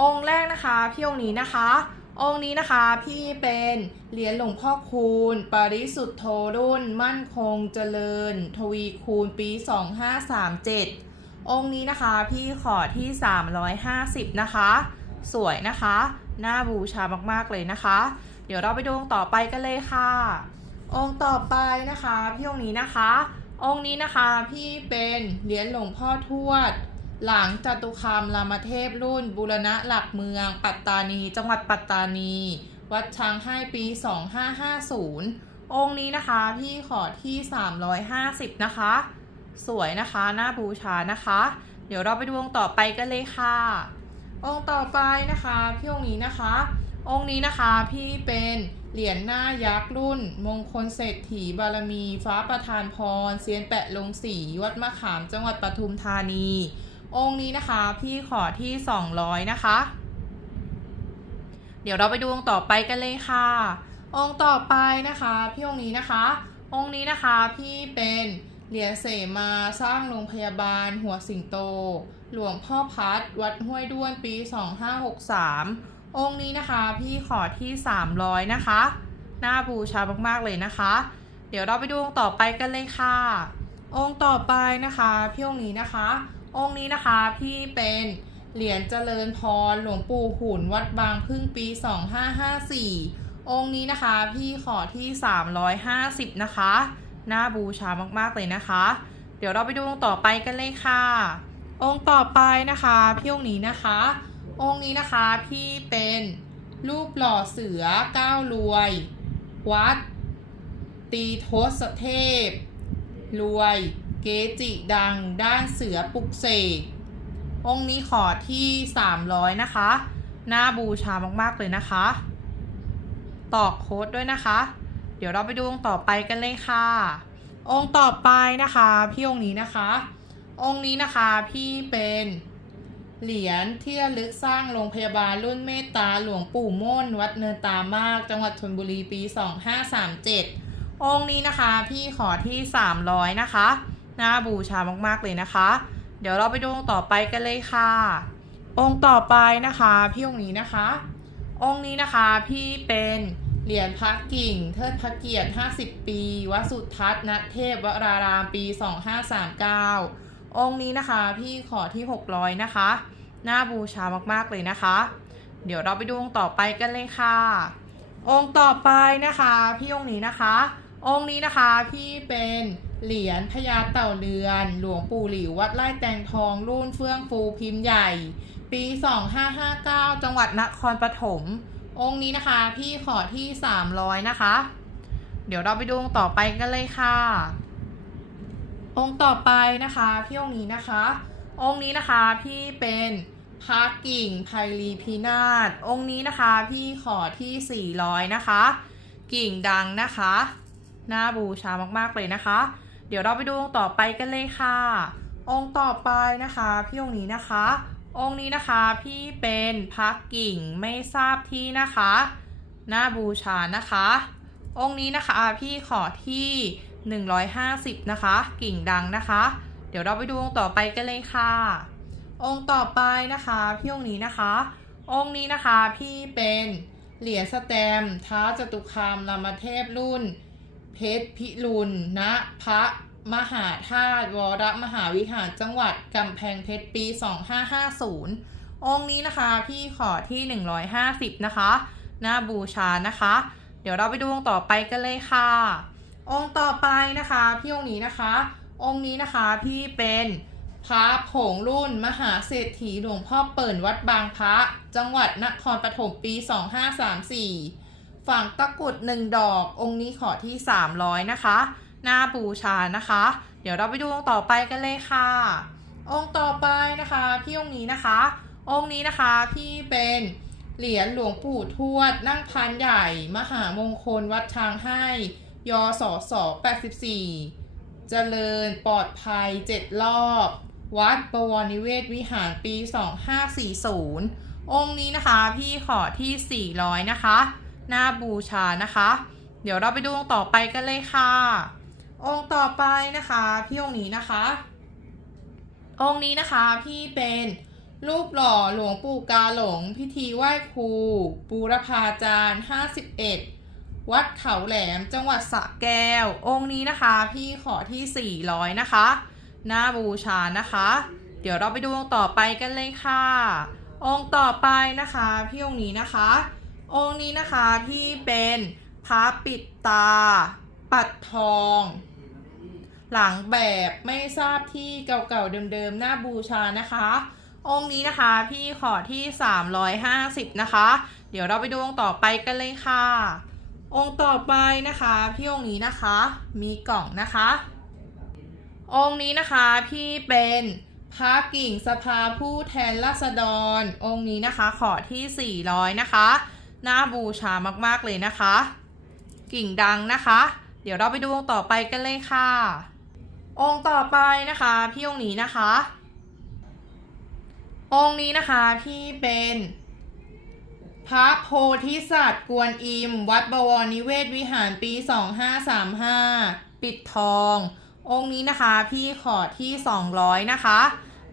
องค์แรกนะคะ พี่องค์นี้นะคะ องค์นี้นะคะพี่เป็นเหรียญหลวงพ่อคูณ ปริสุทธโธรุ่น มั่นคงเจริญ ทวีคูณปี 2537 องค์นี้นะคะพี่ขอที่ 350 นะคะ สวยนะคะ น่าบูชามากๆเลยนะคะ เดี๋ยวเราไปดูองค์ต่อไปกันเลยค่ะ องค์ต่อไปนะคะ พี่องค์นี้นะคะ องค์นี้นะคะพี่เป็นเหรียญหลวงพ่อทวด หลังจตุคามรามเทพรุ่นบุรณะหลักเมือง ปัตตานี จังหวัดปัตตานี วัดช้างให้ปี 2550 องค์นี้นะคะพี่ขอที่ 350 นะคะ สวยนะคะหน้าบูชานะคะ เดี๋ยวเราไปดูองค์ต่อไปกันเลยค่ะ องค์ต่อไปนะคะพี่องค์นี้นะคะ องค์นี้นะคะพี่เป็นเหรียญหน้ายักษ์รุ่น มงคลเศรษฐีบารมี ฟ้าประธานพรเซียนแปะลงสีวัดมะขามจังหวัดปทุมธานี องค์นี้นะคะ พี่ขอที่ 200 นะคะ เดี๋ยวเราไปดูองค์ต่อไปกันเลยค่ะ องค์ต่อไปนะคะ พี่องค์นี้นะคะ องค์นี้นะคะพี่เป็นเหรียญเสมาสร้างโรงพยาบาล หัวสิงโต หลวงพ่อพัดวัดห้วยด้วนปี 2563 องค์นี้นะคะ พี่ขอที่ 300 นะคะน้าบูชามากๆเลยนะคะ เดี๋ยวเราไปดูองค์ต่อไปกันเลยค่ะ องค์ต่อไปนะคะ พี่องค์นี้นะคะ องค์นี้นะคะพี่เป็นเหรียญเจริญพรหลวงปู่หุ่นวัดบางพึ่งปี 2554 องค์นี้นะคะพี่ขอที่ 350 นะคะน้าบูชามากๆเลยนะคะ เดี๋ยวเราไปดูองค์ต่อไปกันเลยค่ะ องค์ต่อไปนะคะพี่องค์นี้นะคะ องค์นี้นะคะพี่เป็นรูปหล่อเสือก้าวรวย วัดตีทศเทพ รวย เกจิดังด้านเสือปุกเสกองค์นี้ขอที่ 300 นะคะ หน้าบูชามากๆเลยนะคะ ตอกโค้ดด้วยนะคะ เดี๋ยวเราไปดูองค์ต่อไปกันเลยค่ะ องค์ต่อไปนะคะ พี่องค์นี้นะคะ องค์นี้นะคะพี่เป็นเหรียญที่ระลึกสร้างโรงพยาบาลรุ่นเมตตาหลวงปู่ม่นวัดเนินตามาก จังหวัดชลบุรีปี 2537 องค์นี้นะคะ พี่ขอที่ 300 นะคะ น้าบูชามากๆเลยนะคะ เดี๋ยวเราไปดูองค์ต่อไปกันเลยค่ะ องค์ต่อไปนะคะพี่องค์นี้นะคะ องค์นี้นะคะพี่เป็นเหรียญพระกิ่ง เทิดพระเกียรติ 50 ปีวสุทัศน์ณเทพวรารามปี 2539 องค์นี้นะคะพี่ขอที่ 600 นะคะหน้าบูชามากๆเลยนะคะ เดี๋ยวเราไปดูองค์ต่อไปกันเลยค่ะ องค์ต่อไปนะคะ พี่องค์นี้นะคะ องค์นี้นะคะพี่เป็น เหรียญพญาเต่าเรือน หลวงปู่หลิววัดไร่แตงทองรุ่นเฟื่องฟูพิมพ์ใหญ่ ปี 2559 จังหวัดนครปฐมองค์นี้นะคะ พี่ขอที่ 300 นะคะ เดี๋ยวเราไปดูองค์ต่อไปกันเลยค่ะ องค์ต่อไปนะคะพี่องค์นี้นะคะ องค์นี้นะคะพี่เป็นพระกิ่งไพลีพีนาศองค์นี้นะคะ พี่ขอที่ 400 นะคะ กิ่งดังนะคะน้าบูชามากๆเลยนะคะ เดี๋ยวเราไปดูองค์ต่อไปกันเลยค่ะ องค์ต่อไปนะคะพี่องค์นี้นะคะ องค์นี้นะคะพี่เป็นพระกิ่งไม่ทราบที่นะคะหน้าบูชานะคะ องค์นี้นะคะพี่ขอที่ 150 นะคะ กิ่งดังนะคะ เดี๋ยวเราไปดูองค์ต่อไปกันเลยค่ะ องค์ต่อไปนะคะพี่องค์นี้นะคะ องค์นี้นะคะพี่เป็นเหรียญสแตมท้าจตุคามรามเทพรุ่น เพชรพิรุณณพระมหาธาตุวรมหาวิหารจังหวัดกำแพงเพชรปี 2550 องค์นี้นะคะ พี่ขอที่ 150 นะคะหน้าบูชานะคะ เดี๋ยวเราไปดูองค์ต่อไปกันเลยค่ะ องค์ต่อไปนะคะพี่องค์นี้นะคะ องค์นี้นะคะพี่เป็นพระผงรุ่นมหาเศรษฐีหลวงพ่อเปิ่นวัดบางพระ จังหวัดนครปฐมปี 2534 ฝั่งตะกุดหนึ่งดอก องค์นี้ขอที่ 300 นะคะ หน้าบูชานะคะ เดี๋ยวเราไปดูองค์ต่อไปกันเลยค่ะ องค์ต่อไปนะคะ พี่องค์นี้นะคะ องค์นี้นะคะพี่เป็นเหรียญหลวงปู่ทวด นั่งพานใหญ่ มหามงคลวัดช้างให้ยศส84เจริญปลอดภัย7รอบ วัดบวรนิเวศวิหารปี 2540 องค์นี้นะคะ พี่ขอที่ 400 นะคะ น้าบูชานะคะ เดี๋ยวเราไปดูองค์ต่อไปกันเลยค่ะ องค์ต่อไปนะคะ พี่องค์นี้นะคะ องค์นี้นะคะพี่เป็นรูปหล่อหลวงปู่กาหลง พิธีไหว้ครูบูรพาจารย์ 51 วัดเขาแหลมจังหวัดสระแก้ว องค์นี้นะคะพี่ขอที่ 400 นะคะหน้าบูชานะคะ เดี๋ยวเราไปดูองค์ต่อไปกันเลยค่ะ องค์ต่อไปนะคะ พี่องค์นี้นะคะ องค์นี้นะคะพี่เป็นพระปิดตา ปัดทอง หลังแบบไม่ทราบที่เก่าๆเดิมๆหน้าบูชานะคะ องค์นี้นะคะพี่ขอที่ 350 นะคะ เดี๋ยวเราไปดูองค์ต่อไปกันเลยค่ะ องค์ต่อไปนะคะ พี่องค์นี้นะคะมีกล่องนะคะ องค์นี้นะคะพี่เป็นพระกิ่งสภาผู้แทนราษฎร องค์นี้นะคะขอที่ 400 นะคะ น้าบูชามากๆเลยนะคะ กิ่งดังนะคะ เดี๋ยวเราไปดูองค์ต่อไปกันเลยค่ะ องค์ต่อไปนะคะพี่องค์นี้นะคะ องค์นี้นะคะพี่เป็นพระโพธิสัตว์กวนอิม วัดบวรนิเวศวิหารปี 2535 ปิดทอง องค์นี้นะคะพี่ขอที่ 200 นะคะ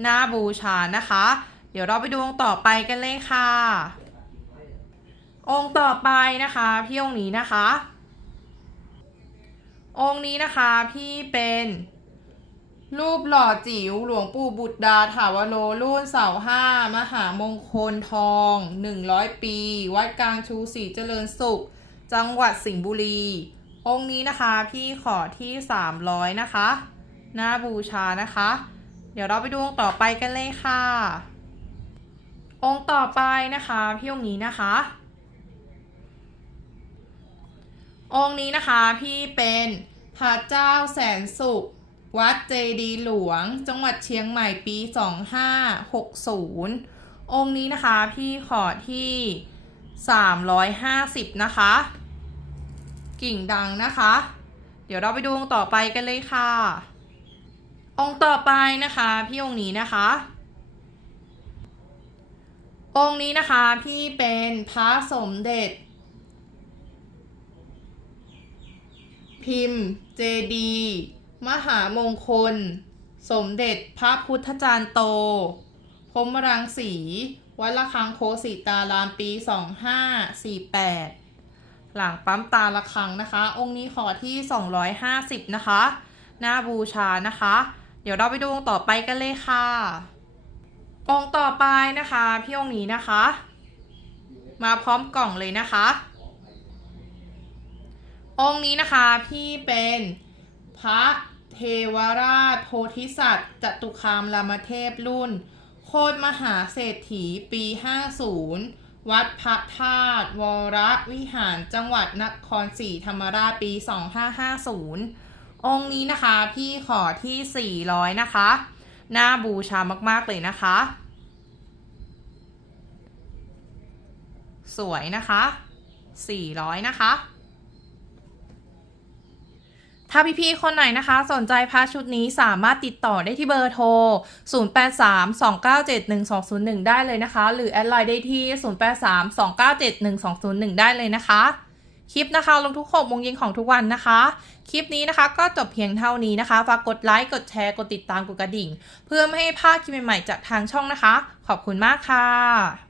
หน้าบูชานะคะ เดี๋ยวเราไปดูองค์ต่อไปกันเลยค่ะ องค์ต่อไปนะคะพี่องค์นี้นะคะ องค์นี้นะคะพี่เป็นรูปหล่อจิ๋วหลวงปู่บุตรดาถาวโรรุ่นเสาห้ามหามงคลทอง100ปี วัดกลางชูศรีเจริญสุข จังหวัดสิงห์บุรี องค์นี้นะคะพี่ขอที่300นะคะหน้าบูชานะคะ เดี๋ยวเราไปดูองค์ต่อไปกันเลยค่ะ องค์ต่อไปนะคะ พี่องค์นี้นะคะ องค์นี้นะคะพี่เป็นพระเจ้าแสนสุข วัดเจดีหลวง จังหวัดเชียงใหม่ปี 2560 องค์นี้นะคะพี่ขอที่ 350 นะคะ กิ่งดังนะคะ เดี๋ยวเราไปดูองค์ต่อไปกันเลยค่ะ องค์ต่อไปนะคะพี่องค์นี้นะคะองค์นี้นะคะพี่เป็นพระสมเด็จ พิมพ์ เจดี มหามงคล สมเด็จพระพุทธจารย์โต พรมรังสี วัดละคังโคสิตารามปี 2548 หลังปั๊มตาละคังนะคะ องค์นี้ขอที่ 250 นะคะ หน้าบูชานะคะ เดี๋ยวเราไปดูองค์ต่อไปกันเลยค่ะ องค์ต่อไปนะคะ พี่องค์นี้นะคะ มาพร้อมกล่องเลยนะคะ องค์นี้นะคะพี่เป็นพระเทวราชโพธิสัตว์จตุคามรามเทพรุ่น โคตรมหาเศรษฐีปี 50 วัดพระธาตุวรวิหารจังหวัดนครศรีธรรมราชปี 2550 องค์นี้นะคะพี่ขอที่ 400 นะคะหน้าบูชามาก ๆ เลยนะคะ สวยนะคะ 400 นะคะ ถ้าพี่ๆคนไหนนะคะ สนใจพระชุดนี้สามารถติดต่อได้ที่เบอร์โทร 0832971201 ได้เลยนะคะ หรือแอดไลน์ได้ที่ 0832971201 ได้เลยนะคะ คลิปนะคะลงทุก6โมงเย็นของทุกวันนะคะ คลิปนี้นะคะก็จบเพียงเท่านี้นะคะ ฝากกดไลค์ กดแชร์ กดติดตาม กดกระดิ่ง เพื่อไม่ให้พลาดคลิปใหม่ๆจากทางช่องนะคะ ขอบคุณมากค่ะ